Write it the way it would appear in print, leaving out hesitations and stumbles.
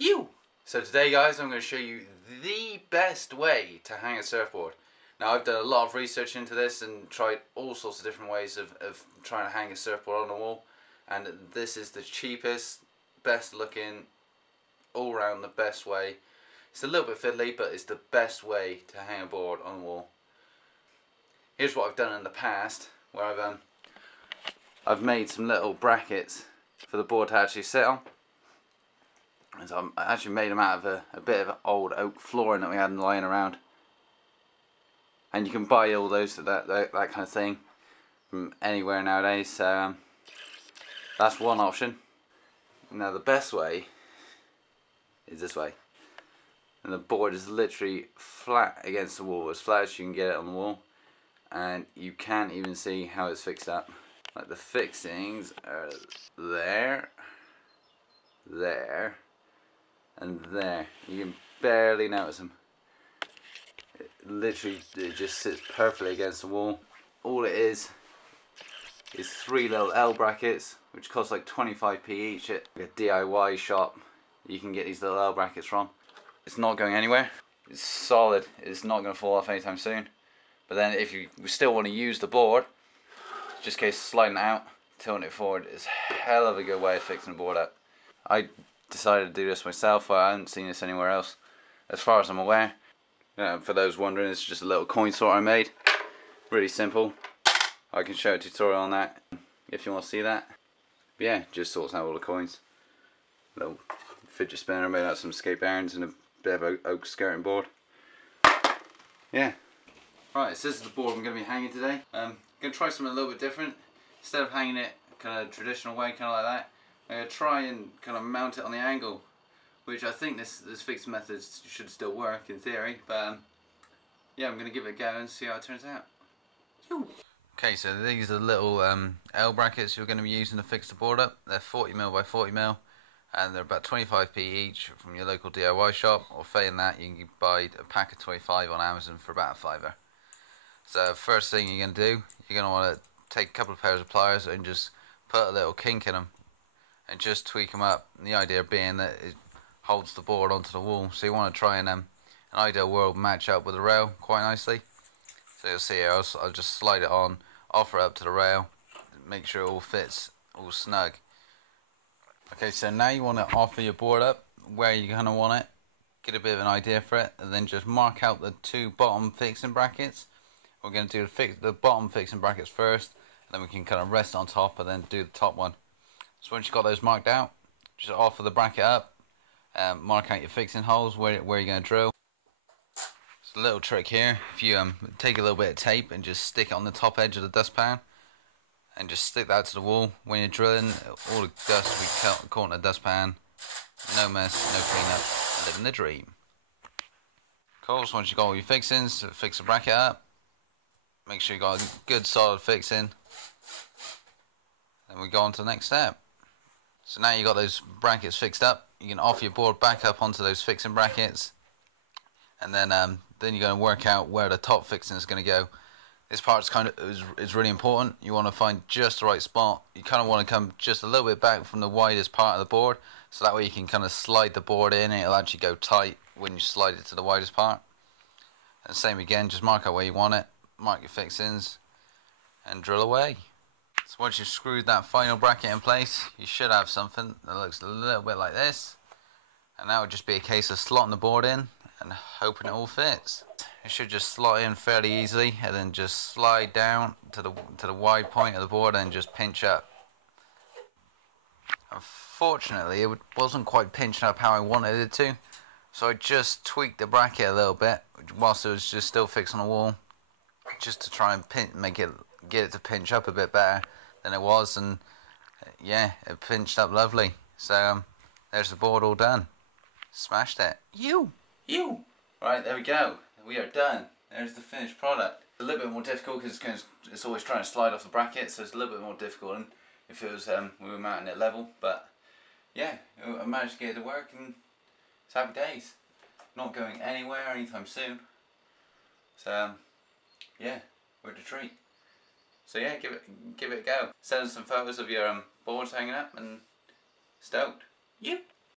You! So today guys I'm going to show you the best way to hang a surfboard. Now I've done a lot of research into this and tried all sorts of different ways of trying to hang a surfboard on the wall, and this is the cheapest, best looking, all round the best way. It's a little bit fiddly, but it's the best way to hang a board on the wall. Here's what I've done in the past, where I've made some little brackets for the board to actually sit on. And so I actually made them out of a bit of old oak flooring that we had lying around. And you can buy all those that kind of thing from anywhere nowadays. So that's one option. Now the best way is this way, and the board is literally flat against the wall, as flat as you can get it on the wall, and you can't even see how it's fixed up. Like the fixings are there, there, and there. You can barely notice them. It just sits perfectly against the wall. All it is 3 little L brackets, which cost like 25p each at a DIY shop. You can get these little L brackets from. It's not going anywhere. It's solid. It's not going to fall off anytime soon. But then if you still want to use the board, just in case sliding it out, tilting it forward is a hell of a good way of fixing the board up. I decided to do this myself, but I haven't seen this anywhere else as far as I'm aware. For those wondering, it's just a little coin sorter I made. Really simple. I can show a tutorial on that if you want to see that. But yeah, just sorts out all the coins. Little fidget spinner made out of some escape irons and a bit of oak skirting board. Yeah. Right, so this is the board I'm going to be hanging today. I'm going to try something a little bit different. Instead of hanging it kind of traditional way, kind of like that, I'm going to try and kind of mount it on the angle, which I think this fixed method should still work in theory, but yeah, I'm going to give it a go and see how it turns out. Okay, so these are the little L brackets you're going to be using to fix the board up. They're 40mm by 40mm, and they're about 25p each from your local DIY shop, or failing that you can buy a pack of 25 on Amazon for about a £5. So first thing you're going to do, you're going to want to take a couple of pairs of pliers and just put a little kink in them and just tweak them up. And the idea being that it holds the board onto the wall, so you want to try and an ideal world match up with the rail quite nicely. So you'll see here, I'll just slide it on, offer it up to the rail, make sure it all fits, all snug. Okay, so now you want to offer your board up where you're going to want it, get a bit of an idea for it, and then just mark out the 2 bottom fixing brackets. We're going to do the bottom fixing brackets first, and then we can kind of rest on top and then do the top one. So once you've got those marked out, just offer the bracket up, mark out your fixing holes where you're going to drill. It's a little trick here. If you take a little bit of tape and just stick it on the top edge of the dustpan, and just stick that to the wall, when you're drilling, all the dust will be caught in the dustpan. No mess, no cleanup, living the dream. Cool, so once you've got all your fixings, fix the bracket up. Make sure you got a good solid fixing. Then we go on to the next step. So now you got those brackets fixed up, you can offer your board back up onto those fixing brackets, and then you're going to work out where the top fixing is going to go. This part is really important. You want to find just the right spot. You kind of want to come just a little bit back from the widest part of the board, so that way you can kind of slide the board in and it'll actually go tight when you slide it to the widest part. And same again, just mark out where you want it, mark your fixings, and drill away. So once you've screwed that final bracket in place, you should have something that looks a little bit like this. And that would just be a case of slotting the board in and hoping it all fits. It should just slot in fairly easily, and then just slide down to the wide point of the board and just pinch up. Unfortunately, it wasn't quite pinching up how I wanted it to, so I just tweaked the bracket a little bit whilst it was just still fixed on the wall, just to try and get it to pinch up a bit better than it was, and yeah, it pinched up lovely. So there's the board all done. Smashed it. You. Right, there we go. We are done. There's the finished product. A little bit more difficult because it's always trying to slide off the bracket, so it's a little bit more difficult than if it was we were mounting it level. But yeah, I managed to get it to work, and it's happy days. Not going anywhere anytime soon. So yeah, we're the treat. So yeah, give it a go. Send us some photos of your boards hanging up, and stoked. Yeah.